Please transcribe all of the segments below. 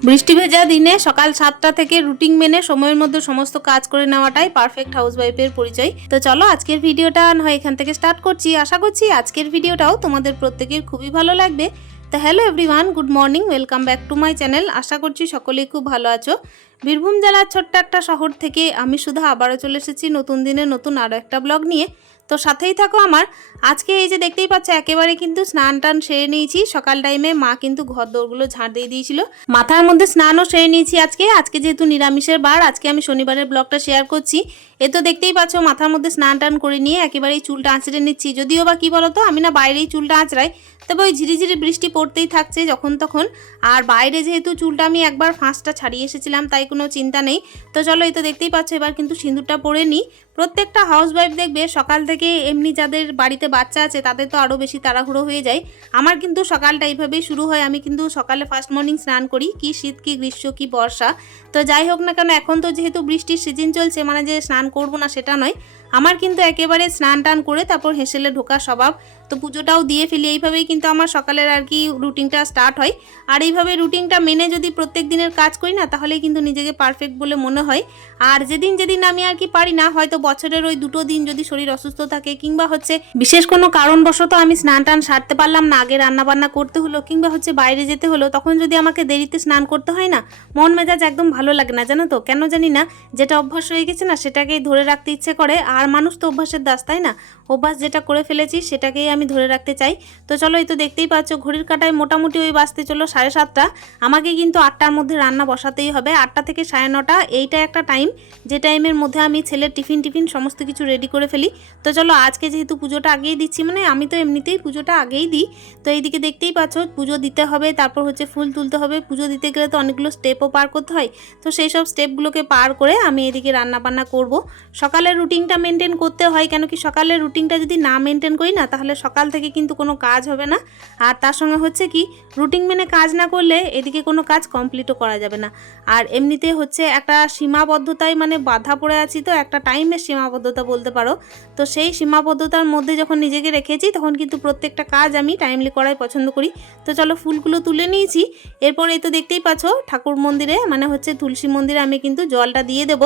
বৃষ্টি ভেজা দিনে সকাল সাতটা থেকে রুটিন মেনে সময়ের মধ্যে সমস্ত কাজ করে নেওয়াটাই পারফেক্ট হাউসওয়াইফের পরিচয়। তো চলো আজকের ভিডিওটা হয় এখান থেকে স্টার্ট করছি। আশা করছি আজকের ভিডিওটাও তোমাদের প্রত্যেকের খুবই ভালো লাগবে। তো hello everyone good morning welcome back to my channel আশা করছি সকলেই খুব ভালো আছো। বীরভূম জেলার ছোট্ট একটা শহর থেকে আমি শুধু আবারও চলে এসেছি নতুন দিনে নতুন আরও একটা ব্লগ নিয়ে। তো সাথেই থাকো আমার। আজকে এই যে দেখতেই পাচ্ছ, একেবারে কিন্তু স্নান টান সেরে নিয়েছি। সকাল টাইমে মা কিন্তু ঘর দৌড়গুলো ঝাড় দিয়ে দিয়েছিল। মাথার মধ্যে স্নানও সেরে নিয়েছি আজকে। আজকে যেহেতু নিরামিষের বার, আজকে আমি শনিবারের ব্লগটা শেয়ার করছি। এ তো দেখতেই পাচ্ছ, মাথার মধ্যে স্নান টান করে নিয়ে একেবারেই চুলটা আঁচড়ে নিচ্ছি। যদিও বা কি বলতো, আমি না বাইরেই চুলটা আঁচড়াই, তবে ওই ঝিরিঝিরি বৃষ্টি পড়তেই থাকছে যখন তখন। আর বাইরে যেহেতু চুলটা আমি একবার ফাঁসটা ছাড়িয়ে এসেছিলাম, তাই কোনো চিন্তা নেই। তো চলো, এই তো দেখতেই পাচ্ছ, এবার কিন্তু সিঁদুরটা পরে নিই। প্রত্যেকটা হাউস ওয়াইফ দেখবে সকাল থেকে এমনি যাদের বাড়িতে বাচ্চা আছে, তাদের তো আরও বেশি তাড়াহুড়ো হয়ে যায়। আমার কিন্তু সকালটা এইভাবেই শুরু হয়। আমি কিন্তু সকালে ফার্স্ট মর্নিং স্নান করি, কি শীত, কি গ্রীষ্ম, কি বর্ষা। তো যাই হোক না কেন, এখন তো যেহেতু বৃষ্টির সিজন চলছে মানে যে স্নান করব না সেটা নয়। আমার কিন্তু একেবারে স্নান টান করে তারপর হেসেলে ঢোকা স্বভাব। তো পুজোটাও দিয়ে ফেলি, এইভাবেই কিন্তু আমার সকালের আর কি রুটিনটা স্টার্ট হয়। আর এইভাবে রুটিনটা মেনে যদি প্রত্যেক দিনের কাজ করি না, তাহলেই কিন্তু নিজেকে পারফেক্ট বলে মনে হয়। আর যেদিন যেদিন আমি আর কি পারি না, হয়তো বছরের ওই দুটো দিন যদি শরীর অসুস্থ থাকে, কিংবা হচ্ছে বিশেষ কোনো কারণবশত আমি স্নান টান সারতে পারলাম না, আগে রান্না বান্না করতে হলো, কিংবা হচ্ছে বাইরে যেতে হলো, তখন যদি আমাকে দেরিতে স্নান করতে হয় না, মন মেজাজ একদম ভালো লাগে না, জানো তো? কেন জানি না, যেটা অভ্যাস হয়ে গেছে না, সেটাকেই ধরে রাখতে ইচ্ছে করে। আর মানুষ তো অভ্যাসের দাস, তাই না? অভ্যাস যেটা করে ফেলেছি সেটাকেই আমি ধরে রাখতে চাই। তো চলো, এই তো দেখতেই পাচ্ছ, ঘড়ির কাটায় মোটামুটি ওই বাজতে চলো সাড়ে সাতটা। আমাকে কিন্তু আটটার মধ্যে রান্না বসাতেই হবে। আটটা থেকে সাড়ে নটা, এইটা একটা টাইম। যে টাইমের মধ্যে আমি ছেলের টিফিন টিফিন সমস্ত কিছু রেডি করে ফেলি। তো চলো, আজকে যেহেতু পুজোটা আগেই দিচ্ছি মানে আমি তো এমনিতেই পুজোটা আগেই দিই। তো এইদিকে দেখতেই পাচ্ছ, পুজো দিতে হবে, তারপর হচ্ছে ফুল তুলতে হবে। পুজো দিতে গেলে তো অনেকগুলো স্টেপও পার করতে হয়। তো সেই সব স্টেপগুলোকে পার করে আমি এদিকে রান্না বান্না করব। সকালের রুটিনটা মেনটেন করতে হয় কেন কি সকালের রুটিনটা যদি না মেনটেন করি না, তাহলে সকাল থেকে কিন্তু কোনো কাজ হবে না। আর তার সঙ্গে হচ্ছে কি রুটিন মেনে কাজ না করলে এদিকে কোনো কাজ কমপ্লিটও করা যাবে না। আর এমনিতে হচ্ছে একটা সীমাবদ্ধতায় মানে বাধা পড়ে আছি তো, একটা টাইমের সীমাবদ্ধতা বলতে পারো। তো সেই সীমাবদ্ধতার মধ্যে যখন নিজেকে রেখেছি, তখন কিন্তু প্রত্যেকটা কাজ আমি টাইমলি করাই পছন্দ করি। তো চলো ফুলগুলো তুলে নিয়েছি। এরপর এই তো দেখতেই পাচ্ছ, ঠাকুর মন্দিরে মানে হচ্ছে তুলসী মন্দিরে আমি কিন্তু জলটা দিয়ে দেব।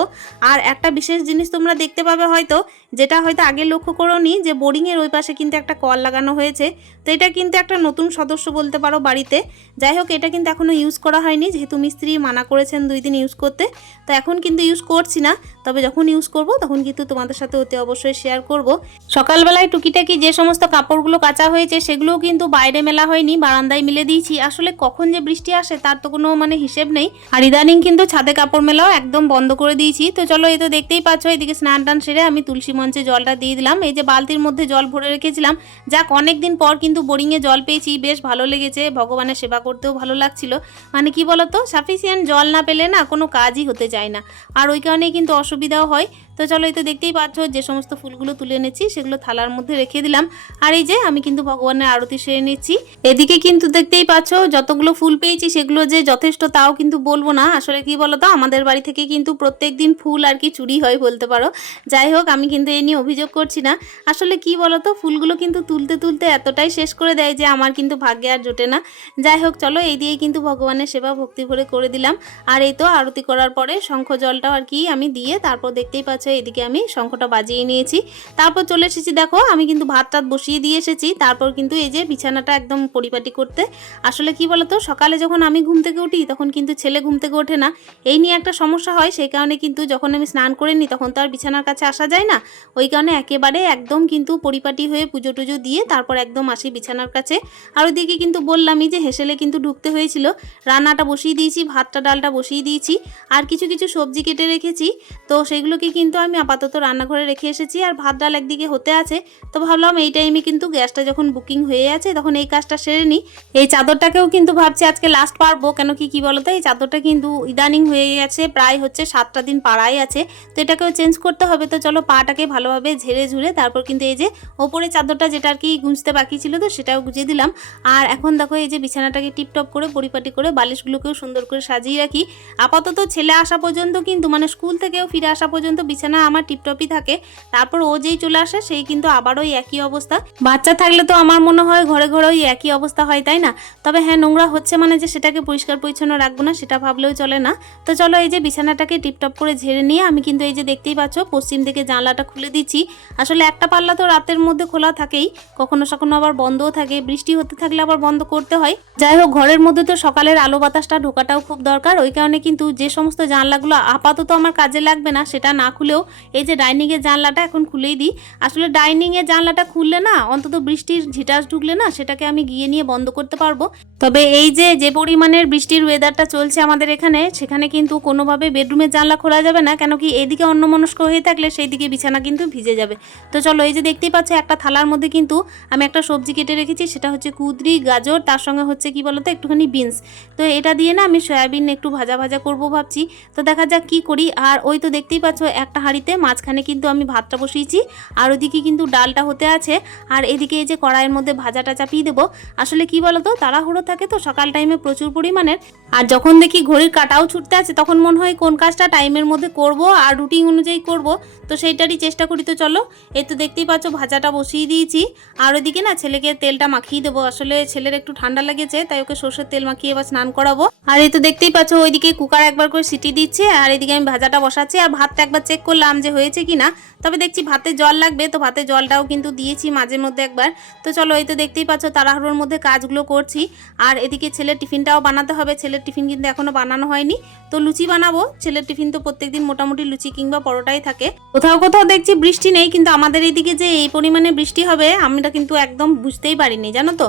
আর একটা বিশেষ জিনিস তোমরা দেখতে পাবে হয়তো যেটা হয়তো আগে লক্ষ্য করোনি যে বোরিংয়ের ওই পাশে কিন্তু একটা কল লাগানো হয়েছে। তো এটা কিন্তু একটা নতুন সদস্য বলতে পারো বাড়িতে। যাই হোক, এটা কিন্তু এখনও ইউজ করা হয়নি। যেহেতু মিস্ত্রি মানা করেছেন দুই দিন ইউজ করতে। তো এখন কিন্তু ইউজ করছি না। তবে যখন ইউজ করব, তখন কিন্তু তোমাদের সাথে অতি অবশ্যই শেয়ার করব। সকালবেলায় টুকিটাকি যে সমস্ত কাপড়গুলো কাচা হয়েছে, সেগুলোও কিন্তু বাইরে মেলা হয়নি, বারান্দায় মিলে দিয়েছি। আসলে কখন যে বৃষ্টি আসে, তার তো কোনো মানে হিসেব নেই। আর ইদানিং কিন্তু ছাদে কাপড় মেলাও একদম বন্ধ করে দিয়েছি। তো চলো, এই তো দেখতেই পাচ্ছ, এদিকে স্নান টান সেরে আমি তুলসী মঞ্চে জলটা দিয়ে দিলাম। এই যে বালতির মধ্যে জল ভরে রেখেছিলাম। যাক, অনেকদিন পর কিন্তু বোরিংয়ে জল পেয়েছি। বেশ ভালো লেগেছে। ভগবানের সেবা করতেও ভালো লাগছিল। মানে কি বলতো? সাফিসিয়েন্ট জল না পেলে না কোনো কাজই হতে চায় না। আর ওই কারণেই কিন্তু অসুবিধাও হয়। তো চলো এই তো দেখতেই পাচ্ছ, যে সমস্ত ফুলগুলো তুলে এনেছি, সেগুলো থালার মধ্যে রেখে দিলাম। আর এই যে আমি কিন্তু ভগবানের আরতি সেরে নিচ্ছি। এদিকে কিন্তু দেখতেই পাচ্ছ, যতগুলো ফুল পেয়েছি, সেগুলো যে যথেষ্ট তাও কিন্তু বলব না। আসলে কি বলতো, আমাদের বাড়ি থেকে কিন্তু প্রত্যেক দিন ফুল আর কি চুরি হয় বলতে পারো। যাই হোক, আমি কিন্তু এ নিয়ে অভিযোগ করছি না। আসলে কি বলতো, ফুলগুলো কিন্তু তুলতে তুলতে এতটাই শেষ করে দেয় যে আমার কিন্তু ভাগ্যে আর জোটে না। যাই হোক, চলো এই দিয়েই কিন্তু ভগবানের সেবা ভক্তি ভরে করে দিলাম। আর এই তো আরতি করার পরে শঙ্খ জলটাও আর কি আমি দিয়ে তারপর দেখতেই পাচ্ছ এদিকে আমি শঙ্খটা বাজিয়ে নিয়েছি। তারপর চলে এসেছি, দেখো, আমি কিন্তু ভাত টাত বসিয়ে দিয়ে এসেছি। তারপর কিন্তু এই যে বিছানাটা একদম পরিপাটি করতে। আসলে কি বলতো, সকালে যখন আমি ঘুম থেকে উঠি, তখন কিন্তু ছেলে ঘুম থেকে ওঠে না। এই নিয়ে একটা সমস্যা হয়, সেই কারণে কিন্তু যখন আমি স্নান করে নিই, তখন তো আর বিছানার কাছে আসা যায় না। ওই কারণে একেবারে একদম কিন্তু পরিপাটি হয়ে পুজো টুজো দিয়ে তারপর একদম আসি বিছানার কাছে। আর ওইদিকে কিন্তু বললামই যে হেসেলে কিন্তু ঢুকতে হয়েছিল। রান্নাটা বসিয়ে দিয়েছি, ভাতটা, ডালটা বসিয়ে দিয়েছি। আর কিছু কিছু সবজি কেটে রেখেছি। তো সেগুলোকে কিন্তু আমি আপাতত রান্নাঘরে রেখে এসেছি আর ভাত ডাল একদিকে হতে আছে। তো ভাবলাম এই টাইমে কিন্তু গ্যাসটা যখন বুকিং হয়ে আছে, তখন এই কাজটা সেরে নিই। এই চাদরটাকেও কিন্তু ভাবছি আজকে লাস্ট পারব, কেন কি কি বলতো? এই চাদরটা কিন্তু ইদানিং হয়ে গেছে, প্রায় হচ্ছে সাতটা দিন পাড়াই আছে। তো এটাকেও চেঞ্জ করতে হবে। তো চলো পাটাকে ভালোভাবে ঝেড়ে ঝুড়ে তারপর কিন্তু এই যে ওপরে চাদরটা যেটা আর কি গুঁজতে বাকি ছিল তো সেটাও গুঁজে দিলাম। আর এখন দেখো এই যে বিছানাটাকে টিপটপ করে, পরিপাটি করে, বালিশগুলোকেও সুন্দর করে সাজিয়ে রাখি। আপাতত ছেলে আসা পর্যন্ত কিন্তু মানে স্কুল থেকেও ফিরে আসা পর্যন্ত বিছানা বিছানা আমার টিপটপই থাকে। তারপর ও যেই চলে আসে, সেই কিন্তু আবার ওই একই অবস্থা। বাচ্চা থাকলে তো আমার মনে হয় ঘরে ঘরে ওই একই অবস্থা হয়, তাই না? তবে হ্যাঁ নোংরা হচ্ছে মানে যে সেটাকে পরিষ্কার পরিচ্ছন্ন রাখব না, সেটা ভাবলেও চলে না। তো চলো এই যে বিছানাটাকে টিপটপ করে ঝেড়ে নিয়ে আমি কিন্তু এই যে দেখতেই পাচ্ছ, পশ্চিম দিকে জানলাটা খুলে দিচ্ছি। আসলে একটা পাল্লা তো রাতের মধ্যে খোলা থাকেই, কখনো সখনো আবার বন্ধও থাকে, বৃষ্টি হতে থাকলে আবার বন্ধ করতে হয়। যাই হোক, ঘরের মধ্যে তো সকালের আলো বাতাসটা ঢোকাটাও খুব দরকার, ওই কারণে কিন্তু যে সমস্ত জানলাগুলো আপাতত আমার কাজে লাগবে না, সেটা না খুলেও এই যে ডাইনিংয়ের জানলাটা এখন খুলেই দিই। আসলে ডাইনিংয়ের জানলাটা খুললে না অন্তত বৃষ্টির ঝিটাস ঢুকলে না সেটাকে আমি গিয়ে নিয়ে বন্ধ করতে পারব। তবে এই যে যে পরিমাণের বৃষ্টির ওয়েদারটা চলছে আমাদের এখানে, সেখানে কিন্তু কোনোভাবে বেডরুমের জানলা খোলা যাবে না কেন কি এইদিকে অন্যমনস্ক হয়ে থাকলে সেই দিকে বিছানা কিন্তু ভিজে যাবে। তো চলো এই যে দেখতেই পাচ্ছ, একটা থালার মধ্যে কিন্তু আমি একটা সবজি কেটে রেখেছি, সেটা হচ্ছে কুদরি, গাজর, তার সঙ্গে হচ্ছে কি বলতো, একটুখানি বিনস তো এটা দিয়ে না আমি সয়াবিন একটু ভাজা ভাজা করব ভাবছি। তো দেখা যাক কি করি, আর ওই তো দেখতেই পাচ্ছ, একটা হাঁড়িতে, মাঝখানে কিন্তু আমি ভাতটা বসিয়েছি। আর ওদিকে কিন্তু ডালটা হতে আছে। আর এদিকে এই যে কড়াইয়ের মধ্যে ভাজাটা চাপিয়ে দেবো। আসলে কি বলতো, তাড়াহুড়ো থাকে তো, সকাল টাইমে প্রচুর পরিমাণের। আর যখন দেখি ঘড়ির কাটাও ছুটতে আছে, তখন মনে হয় কোন কাজটা টাইমের মধ্যে করব আর রুটিন অনুযায়ী করব। তো সেইটারই চেষ্টা করি তো চলো। এই তো দেখতেই পাচ্ছ, ভাজাটা বসিয়ে দিয়েছি। আর ওদিকে না ছেলেকে তেলটা মাখিয়ে দেবো। আসলে ছেলের একটু ঠান্ডা লেগেছে, তাই ওকে সর্ষের তেল মাখিয়ে এবার স্নান করাবো। আর এই তো দেখতেই পাচ্ছ, ওইদিকে কুকার একবার করে সিটি দিচ্ছে। আর এদিকে আমি ভাজাটা বসাচ্ছি। আর ভাতটা একবার চেক করলাম যে হয়েছে কি না, তবে দেখছি ভাতে জল লাগবে, তো ভাতে জলটাও কিন্তু দিয়েছি মাঝে মধ্যে একবার। তো চলো এই তো দেখতেই পাচ্ছ তাড়াহুড়োর মধ্যে কাজগুলো করছি। আর এদিকে ছেলের টিফিনটাও বানাতে হবে, ছেলের টিফিন কিন্তু এখনও বানানো হয়নি। তো লুচি বানাবো, ছেলের টিফিন তো প্রত্যেকদিন মোটামুটি লুচি কিংবা পরোটাই থাকে। কোথাও কোথাও দেখছি বৃষ্টি নেই, কিন্তু আমাদের এইদিকে যে এই পরিমাণে বৃষ্টি হবে, আমরা কিন্তু একদম বুঝতেই পারিনি, জানো তো?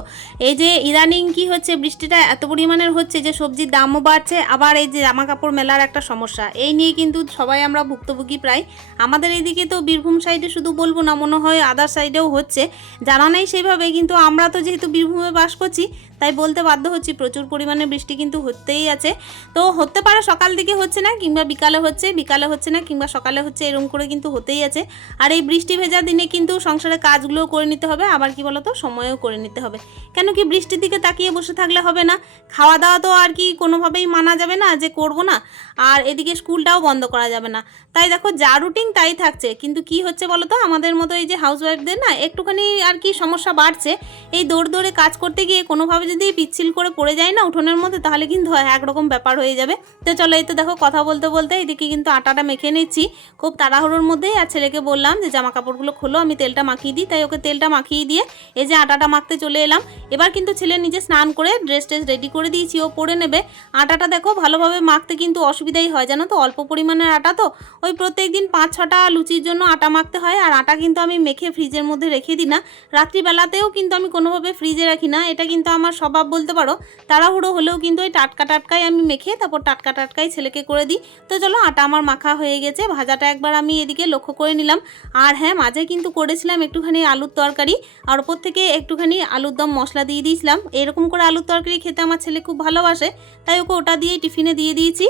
এই যে ইদানিং কি হচ্ছে, বৃষ্টিটা এত পরিমাণের হচ্ছে যে সবজির দামও বাড়ছে, আবার এই যে জামা কাপড় মেলার একটা সমস্যা। এই নিয়ে কিন্তু সবাই আমরা ভুক্তভোগী প্রায়। আমাদের এদিকে তো বীরভূম সাইডে শুধু বলব না, মনে হয় আদার সাইডেও হচ্ছে। জানা নেই সেইভাবে কিন্তু আমরা তো যেহেতু বীরভূমে বাস করছি, তাই বলতে বাধ্য হচ্ছি, প্রচুর পরিমাণে বৃষ্টি কিন্তু হতেই আছে। তো হতে পারে সকাল দিকে হচ্ছে না, কিংবা বিকালে হচ্ছে বিকালে হচ্ছে না, কিংবা সকালে হচ্ছে এরকম করে কিন্তু হতেই আছে। আর এই বৃষ্টি ভেজা দিনে কিন্তু সংসারের কাজগুলোও করে নিতে হবে, আবার কি বলতো, সময়ও করে নিতে হবে। কেন কি বৃষ্টির দিকে তাকিয়ে বসে থাকলে হবে না? খাওয়া দাওয়া তো আর কি কোনোভাবেই মানা যাবে না যে করব না, আর এদিকে স্কুলটাও বন্ধ করা যাবে না। তাই দেখো যা রুটিন তাই থাকছে। কিন্তু কি হচ্ছে বলো তো আমাদের মতো এই যে হাউসওয়াইফদের না, একটুখানি আর কি সমস্যা বাড়ছে। এই দৌড় দৌড়ে কাজ করতে গিয়ে কোনোভাবে যদি পিচ্ছিল করে পড়ে যায় না উঠোনের মধ্যে, তাহলে কিন্তু একরকম ব্যাপার হয়ে যাবে। তো চলো এই তো দেখো কথা বলতে বলতে এদিকে কিন্তু আটাটা মেখে নিচ্ছি। খুব তাড়াহুড়োর মধ্যেই আর ছেলেকে বললাম যে, জামা কাপড়গুলো খোলো, আমি তেলটা মাখিয়ে দিই। তাই ওকে তেলটা মাখিয়ে দিয়ে এই যে আটাটা মাখতে চলে এলাম। এবার কিন্তু ছেলে নিজে স্নান করে ড্রেস ট্রেস রেডি করে দিয়েছি, ও পরে নেবে। আটাটা দেখো ভালোভাবে মাখতে কিন্তু অসুবিধাই হয়, জানো তো? অল্প পরিমাণের আটা তো? ওই প্রত্যেক দিন পাঁচ ছটা লুচির জন্য আটা মাখতে হয়, আর আটা কিন্তু আমি মেখে ফ্রিজের মধ্যে রেখে দিই না। রাত্রিবেলাতেও কিন্তু আমি কোনোভাবে ফ্রিজে রাখি না, এটা কিন্তু আমার স্বভাব বলতে পারো। তাড়াহুড়ো হলেও কিন্তু ওই টাটকা টাটকাই আমি মেখে তারপর টাটকা টাটকাই ছেলেকে করে দিই। তো চলো আটা আমার মাখা হয়ে গেছে, ভাজাটা একবার আমি এদিকে লক্ষ্য করে নিলাম। আর হ্যাঁ মাঝে কিন্তু করেছিলাম একটুখানি আলুর তরকারি, আর ওপর থেকে একটুখানি আলুর দম মশলা দিয়ে দিয়েছিলাম। এরকম করে আলুর তরকারি খেতে আমার ছেলে খুব ভালোবাসে, তাই ওকে ওটা দিয়েই টিফিনে দিয়ে দিয়েছি।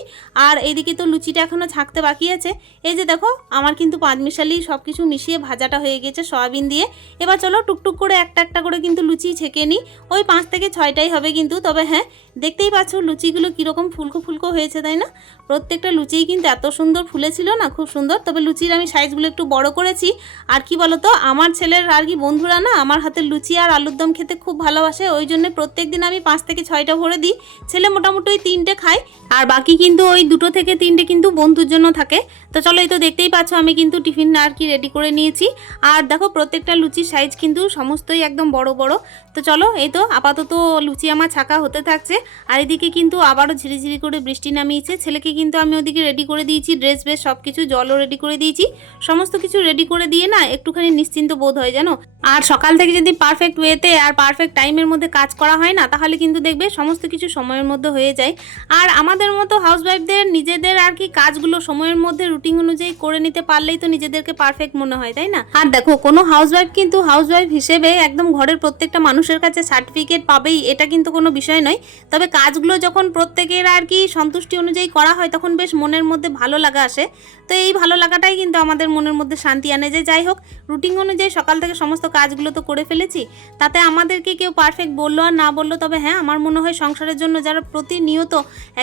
আর এদিকে তো লুচিটা এখনও ছাকতে বাকি আছে। এই যে দেখো, আমার কিন্তু পাঁচ মিশালি সব কিছু মিশিয়ে ভাজাটা হয়ে গেছে সয়াবিন দিয়ে। এবার চলো টুকটুক করে একটা একটা করে কিন্তু লুচি ছেঁকে নিই। ওই পাঁচ থেকে ছয়টাই হবে কিন্তু, তবে হ্যাঁ দেখতেই পাচ্ছ লুচিগুলো কীরকম ফুলকো ফুলকো হয়েছে, তাই না? প্রত্যেকটা লুচিই কিন্তু এত সুন্দর ফুলেছিল না, খুব সুন্দর। তবে লুচির আমি সাইজগুলো একটু বড় করেছি। আর কি বলতো, আমার ছেলের আর কি বন্ধুরা না, আমার হাতের লুচি আর আলুর দম খেতে খুব ভালোবাসে। ওই জন্য প্রত্যেক দিন আমি পাঁচ থেকে ছয়টা ভরে দিই। ছেলে মোটামুটি ওই তিনটে খায়, আর বাকি কিন্তু ওই দুটো থেকে তিনটে কিন্তু বন্ধুর জন্য থাকে। তো চলো এই তো দেখতেই পাচ্ছ, আমি কিন্তু টিফিন আর কি রেডি করে নিয়েছি। আর দেখো, প্রত্যেকটা লুচির সাইজ কিন্তু সমস্তই একদম বড় বড়। তো চলো, এই তো আপাতত লুচি আমার ছাকা হতে থাকছে। আর এদিকে কিন্তু আবারও ঝিরিঝিরি করে বৃষ্টি নামিয়েছে। ছেলেকে কিন্তু আমি ওদিকে রেডি করে দিয়েছি ড্রেস বেস সব কিছু জলও রেডি করে দিয়েছি। সমস্ত কিছু রেডি করে দিয়ে না, একটুখানি নিশ্চিন্ত বোধ হয়, জানো? আর সকাল থেকে যদি পারফেক্ট ওয়েতে আর পারফেক্ট টাইমের মধ্যে কাজ করা হয় না, তাহলে কিন্তু দেখবে সমস্ত কিছু সময়ের মধ্যে হয়ে যায়। আর আমাদের মতো হাউসওয়াইফদের নিজেদের আর কি কাজগুলো সময়ের মধ্যে রুটিন অনুযায়ী করে নিতে পারলেই তো নিজেদেরকে পারফেক্ট মনে হয়, তাই না? আর দেখো, কোনো হাউসওয়াইফ কিন্তু হাউসওয়াইফ হিসেবে একদম ঘরের প্রত্যেকটা মানুষের কাছে সার্টিফিকেট পাবেই, এটা কিন্তু কোনো বিষয় নয়। তবে কাজগুলো যখন প্রত্যেকের আর কি সন্তুষ্টি অনুযায়ী করা হয়, তখন বেশ মনের মধ্যে ভালো লাগা আসে। তো এই ভালো লাগাটাই কিন্তু আমাদের মনের মধ্যে শান্তি আনে যে যাই হোক রুটিন অনুযায়ী সকাল থেকে সমস্ত কাজগুলো তো করে ফেলেছি, তাতে আমাদেরকে কেউ পারফেক্ট বলল আর না বলল, তবে হ্যাঁ আমার মনে হয় সংসারের জন্য যারা প্রতিনিয়ত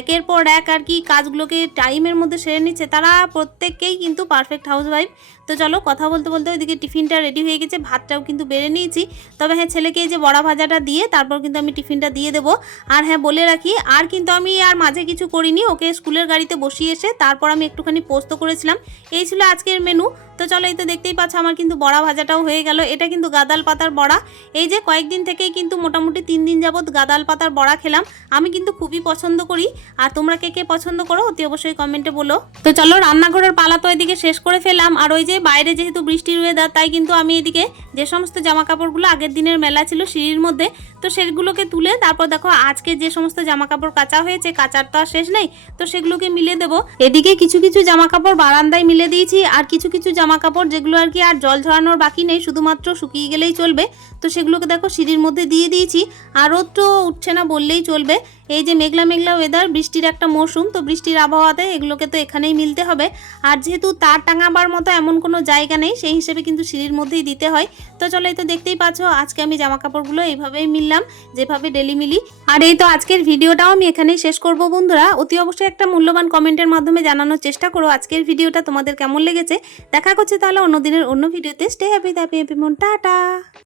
একের পর এক আর কি কাজগুলোকে টাইমের মধ্যে সেরে নিচ্ছে, তারা প্রত্যেককেই কিন্তু পারফেক্ট হাউস ওয়াইফ তো চলো কথা বলতে বলতে ওইদিকে টিফিনটা রেডি হয়ে গেছে, ভাতটাও কিন্তু বেড়ে নিয়েছি। তবে হ্যাঁ ছেলেকে এই যে বড়া ভাজাটা দিয়ে তারপর কিন্তু আমি টিফিনটা দিয়ে দেবো। আর হ্যাঁ বলে রাখি, আর কিন্তু আমি আর মাঝে কিছু করিনি, ওকে স্কুলের গাড়িতে বসিয়ে এসে তারপর আমি একটুখানি পোস্ত করেছিলাম। এই ছিল আজকের মেনু তো চলো এই তো দেখতেই পাচ্ছ আমার কিন্তু বড়া ভাজাটাও হয়ে গেল। এটা কিন্তু গাদাল পাতার বড়া। এই যে কয়েকদিন থেকেই কিন্তু মোটামুটি তিন দিন যাবৎ গাদাল পাতার বড়া খেলাম। আমি কিন্তু খুবই পছন্দ করি। আর তোমরা কে কে পছন্দ করো অতি অবশ্যই কমেন্টে বলো। তো চলো রান্নাঘরের পালা তো এদিকে শেষ করে ফেলাম আর ওই যে বাইরে যেহেতু বৃষ্টির ওয়েদার তাই কিন্তু আমি এদিকে যে সমস্ত জামা কাপড়গুলো আগের দিনের মেলা ছিল সিঁড়ির মধ্যে, তো সেগুলোকে তুলে তারপর দেখো আজকে যে সমস্ত জামা কাপড় কাচা হয়েছে, কাচার তো আর শেষ নেই, তো সেগুলোকে মিলে দেবো। এদিকে কিছু কিছু জামা কাপড় বারান্দায় মিলে দিয়েছি, আর কিছু কিছু জামা কাপড় যেগুলো আর কি আর জল ঝরানোর বাকি নেই, শুধুমাত্র শুকিয়ে গেলেই চলবে, তো সেগুলোকে দেখো সিঁড়ির মধ্যে দিয়ে দিয়েছি আরও তো উঠছে না বললেই চলবে। এই যে মেঘলা মেঘলা ওয়েদার বৃষ্টির একটা মৌসুম, তো বৃষ্টির আবহাওয়াতে এগুলোকে তো এখানেই মিলতে হবে। আর যেহেতু তার টাঙাবার মতো এমন কোনো জায়গা নেই, সেই হিসেবে কিন্তু সিঁড়ির মধ্যেই দিতে হয়। তো চলো এই তো দেখতেই পাচ্ছ, আজকে আমি জামা কাপড়গুলো এইভাবেই মিললাম, যেভাবে ডেলি মিলি। আর এই তো আজকের ভিডিওটাও আমি এখানেই শেষ করব বন্ধুরা। অতি অবশ্যই একটা মূল্যবান কমেন্টের মাধ্যমে জানানোর চেষ্টা করো আজকের ভিডিওটা, তোমাদের কেমন লেগেছে। দেখা করছে তাহলে অন্য দিনের অন্য ভিডিওতে। স্টে হ্যাপি হ্যাপি হ্যাপি মন। টাটা!